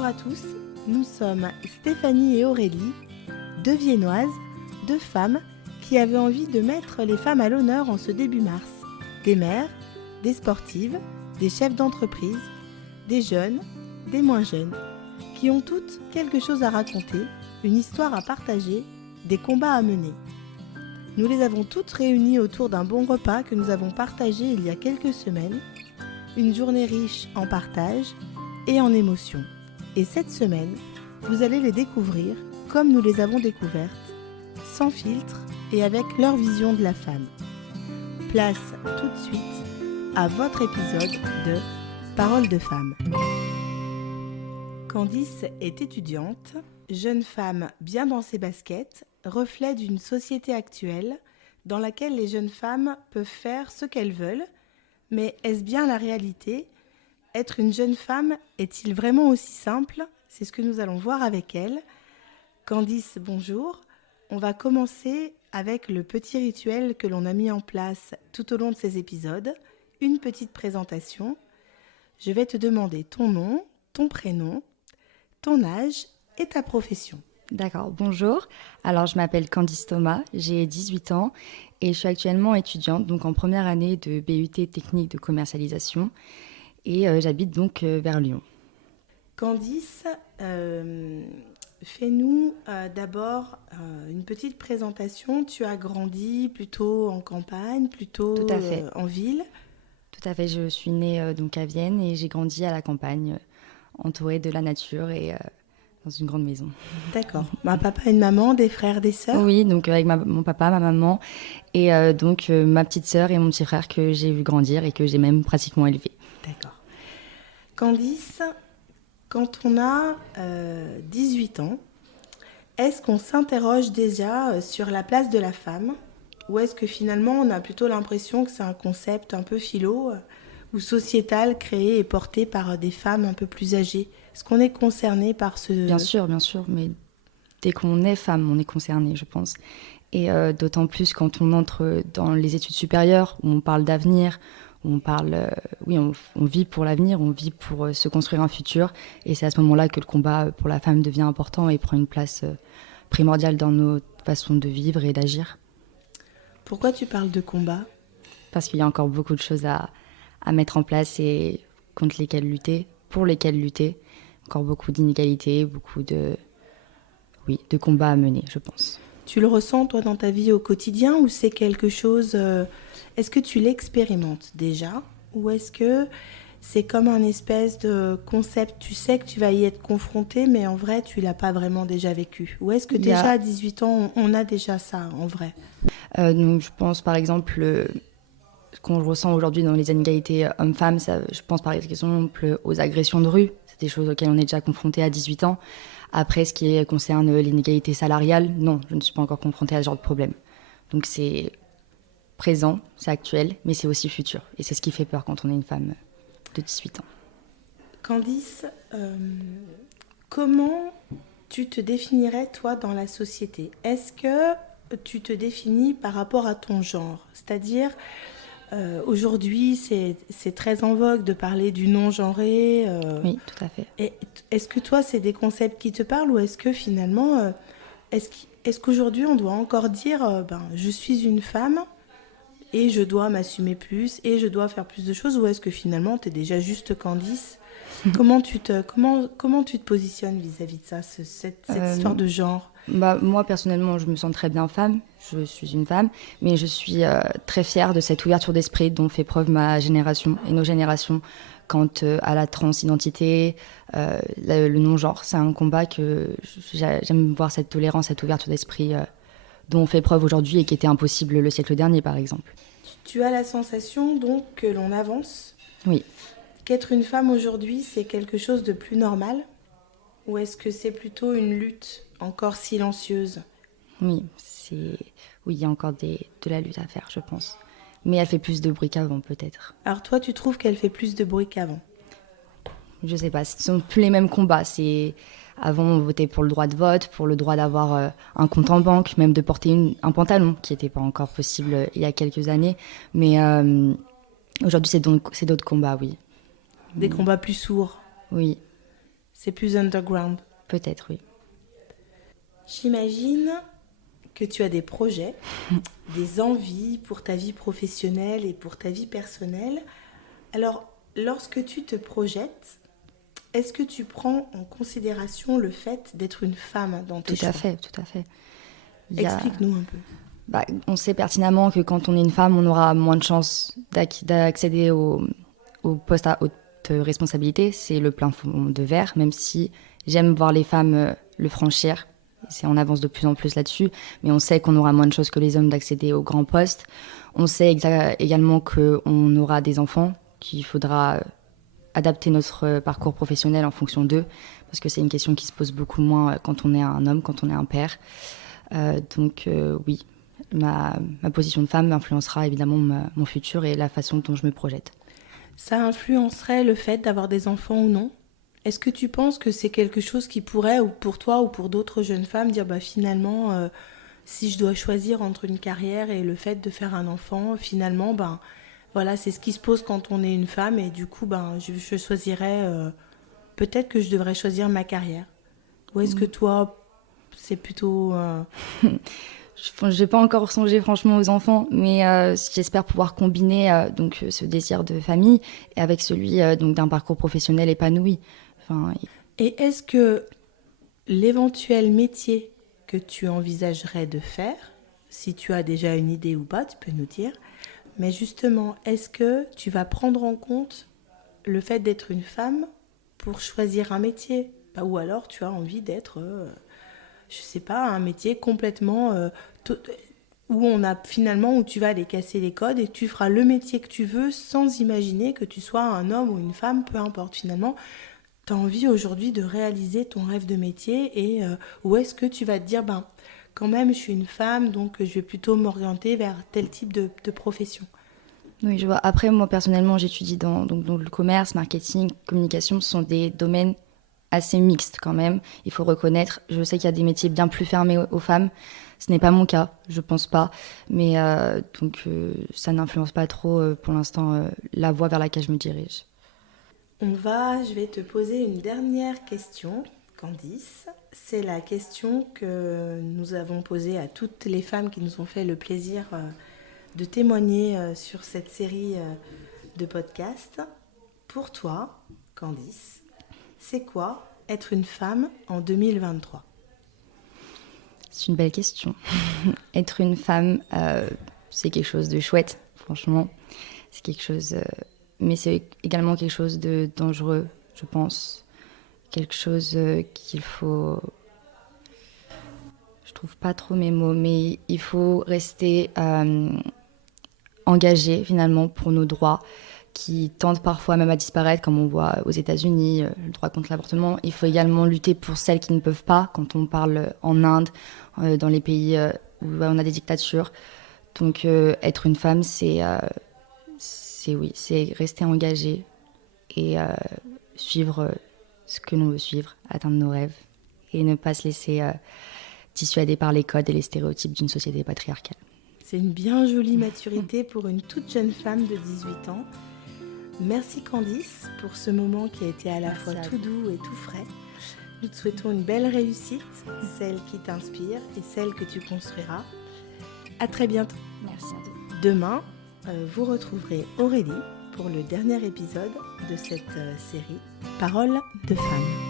Bonjour à tous, nous sommes Stéphanie et Aurélie, deux Viennoises, deux femmes qui avaient envie de mettre les femmes à l'honneur en ce début mars. Des mères, des sportives, des chefs d'entreprise, des jeunes, des moins jeunes, qui ont toutes quelque chose à raconter, une histoire à partager, des combats à mener. Nous les avons toutes réunies autour d'un bon repas que nous avons partagé il y a quelques semaines, une journée riche en partage et en émotions. Et cette semaine, vous allez les découvrir comme nous les avons découvertes, sans filtre et avec leur vision de la femme. Place tout de suite à votre épisode de Paroles de femmes. Candice est étudiante, jeune femme bien dans ses baskets, reflet d'une société actuelle dans laquelle les jeunes femmes peuvent faire ce qu'elles veulent, mais est-ce bien la réalité ? Être une jeune femme est-il vraiment aussi simple ? C'est ce que nous allons voir avec elle. Candice, bonjour. On va commencer avec le petit rituel que l'on a mis en place tout au long de ces épisodes, une petite présentation. Je vais te demander ton nom, ton prénom, ton âge et ta profession. D'accord, bonjour. Alors, je m'appelle Candice Thomas, j'ai 18 ans et je suis actuellement étudiante donc en première année de BUT technique de commercialisation et j'habite donc vers Lyon. Candice, fais-nous d'abord une petite présentation. Tu as grandi plutôt en campagne, plutôt Tout à fait. En ville ? Tout à fait, je suis née donc à Vienne et j'ai grandi à la campagne, entourée de la nature et dans une grande maison. D'accord. Un papa, une maman, des frères, des sœurs ? Oui, donc avec mon papa, ma maman et donc ma petite sœur et mon petit frère que j'ai vu grandir et que j'ai même pratiquement élevé. D'accord. Candice, quand on a 18 ans, est-ce qu'on s'interroge déjà sur la place de la femme ? Ou est-ce que finalement on a plutôt l'impression que c'est un concept un peu philo ou sociétal créé et porté par des femmes un peu plus âgées ? Est-ce qu'on est concerné par ce... Bien sûr, mais dès qu'on est femme, on est concerné, je pense. Et d'autant plus quand on entre dans les études supérieures, où on parle d'avenir, où on parle... on vit pour l'avenir, on vit pour se construire un futur. Et c'est à ce moment-là que le combat pour la femme devient important et prend une place primordiale dans nos façons de vivre et d'agir. Pourquoi tu parles de combat ? Parce qu'il y a encore beaucoup de choses à mettre en place et contre lesquelles lutter, pour lesquelles lutter. Encore beaucoup d'inégalités, beaucoup de combats à mener, je pense. Tu le ressens, toi, dans ta vie au quotidien, ou c'est quelque chose... est-ce que tu l'expérimentes déjà ? Ou est-ce que c'est comme un espèce de concept, tu sais que tu vas y être confronté, mais en vrai, tu ne l'as pas vraiment déjà vécu ? Ou est-ce que déjà, à 18 ans, on a déjà ça, en vrai ? Donc, je pense, par exemple... ce qu'on ressent aujourd'hui dans les inégalités hommes-femmes, je pense par exemple aux agressions de rue. C'est des choses auxquelles on est déjà confronté à 18 ans. Après, ce qui concerne l'inégalité salariale, non, je ne suis pas encore confrontée à ce genre de problème. Donc c'est présent, c'est actuel, mais c'est aussi futur. Et c'est ce qui fait peur quand on est une femme de 18 ans. Candice, comment tu te définirais, toi, dans la société ? Est-ce que tu te définis par rapport à ton genre ? C'est-à-dire... aujourd'hui, c'est très en vogue de parler du non-genré. Oui, tout à fait. Et est-ce que toi, c'est des concepts qui te parlent ou est-ce que finalement, est-ce qu'aujourd'hui, on doit encore dire je suis une femme et je dois m'assumer plus et je dois faire plus de choses, ou est-ce que finalement, tu es déjà juste Candice ? Comment tu te positionnes vis-à-vis de ça, cette histoire de genre ? Moi, personnellement, je me sens très bien femme. Je suis une femme, mais je suis très fière de cette ouverture d'esprit dont fait preuve ma génération et nos générations quant à la transidentité, le non-genre. C'est un combat que j'aime voir, cette tolérance, cette ouverture d'esprit dont on fait preuve aujourd'hui et qui était impossible le siècle dernier, par exemple. Tu as la sensation donc que l'on avance ? Oui. Qu'être une femme aujourd'hui, c'est quelque chose de plus normal ? Ou est-ce que c'est plutôt une lutte encore silencieuse ? Oui, il y a encore de la lutte à faire, je pense. Mais elle fait plus de bruit qu'avant, peut-être. Alors toi, tu trouves qu'elle fait plus de bruit qu'avant ? Je sais pas, ce ne sont plus les mêmes combats. Avant, on votait pour le droit de vote, pour le droit d'avoir un compte en banque, même de porter un pantalon, qui n'était pas encore possible il y a quelques années. Mais aujourd'hui, c'est d'autres combats, oui. Des combats plus sourds ? Oui. C'est plus underground. Peut-être, oui. J'imagine que tu as des projets, des envies pour ta vie professionnelle et pour ta vie personnelle. Alors, lorsque tu te projettes, est-ce que tu prends en considération le fait d'être une femme dans tes choix ? Tout à fait. Explique-nous un peu. On sait pertinemment que quand on est une femme, on aura moins de chances d'accéder au poste à haute responsabilité. C'est le plafond de verre, même si j'aime voir les femmes le franchir. On avance de plus en plus là-dessus, mais on sait qu'on aura moins de chances que les hommes d'accéder aux grands postes. On sait également qu'on aura des enfants, qu'il faudra adapter notre parcours professionnel en fonction d'eux, parce que c'est une question qui se pose beaucoup moins quand on est un homme, quand on est un père. Donc oui, ma position de femme influencera évidemment mon futur et la façon dont je me projette. Ça influencerait le fait d'avoir des enfants ou non ? Est-ce que tu penses que c'est quelque chose qui pourrait, ou pour toi ou pour d'autres jeunes femmes, dire finalement, si je dois choisir entre une carrière et le fait de faire un enfant, finalement, voilà, c'est ce qui se pose quand on est une femme et du coup, je choisirais, peut-être que je devrais choisir ma carrière. Ou est-ce que toi, c'est plutôt... Je n'ai pas encore songé franchement aux enfants, mais j'espère pouvoir combiner donc ce désir de famille et avec celui donc d'un parcours professionnel épanoui. Et est-ce que l'éventuel métier que tu envisagerais de faire, si tu as déjà une idée ou pas, tu peux nous dire, mais justement, est-ce que tu vas prendre en compte le fait d'être une femme pour choisir un métier ? Ou alors tu as envie d'être, je sais pas, un métier complètement où tu vas aller casser les codes et tu feras le métier que tu veux sans imaginer que tu sois un homme ou une femme, peu importe finalement. Tu as envie aujourd'hui de réaliser ton rêve de métier et ou est-ce que tu vas te dire, quand même, je suis une femme, donc je vais plutôt m'orienter vers tel type de profession. Oui, je vois. Après, moi, personnellement, j'étudie dans le commerce, marketing, communication. Ce sont des domaines assez mixtes quand même. Il faut reconnaître. Je sais qu'il y a des métiers bien plus fermés aux femmes. Ce n'est pas mon cas, je pense pas. Mais ça n'influence pas trop, pour l'instant, la voie vers laquelle je me dirige. Je vais te poser une dernière question, Candice. C'est la question que nous avons posée à toutes les femmes qui nous ont fait le plaisir de témoigner sur cette série de podcasts. Pour toi, Candice, c'est quoi être une femme en 2023 ? C'est une belle question. Être une femme, c'est quelque chose de chouette, franchement. C'est quelque chose... mais c'est également quelque chose de dangereux, je pense. Quelque chose qu'il faut... Je trouve pas trop mes mots, mais il faut rester engagé, finalement, pour nos droits, qui tendent parfois même à disparaître, comme on voit aux États-Unis, le droit contre l'avortement. Il faut également lutter pour celles qui ne peuvent pas, quand on parle en Inde, dans les pays où on a des dictatures. Donc, être une femme, c'est rester engagé et suivre ce que l'on veut suivre, atteindre nos rêves et ne pas se laisser dissuader par les codes et les stéréotypes d'une société patriarcale. C'est une bien jolie maturité pour une toute jeune femme de 18 ans. Merci Candice pour ce moment qui a été à la fois tout doux et tout frais. Nous te souhaitons une belle réussite, celle qui t'inspire et celle que tu construiras. À très bientôt. Merci à toi. Demain, vous retrouverez Aurélie pour le dernier épisode de cette série Paroles de femmes.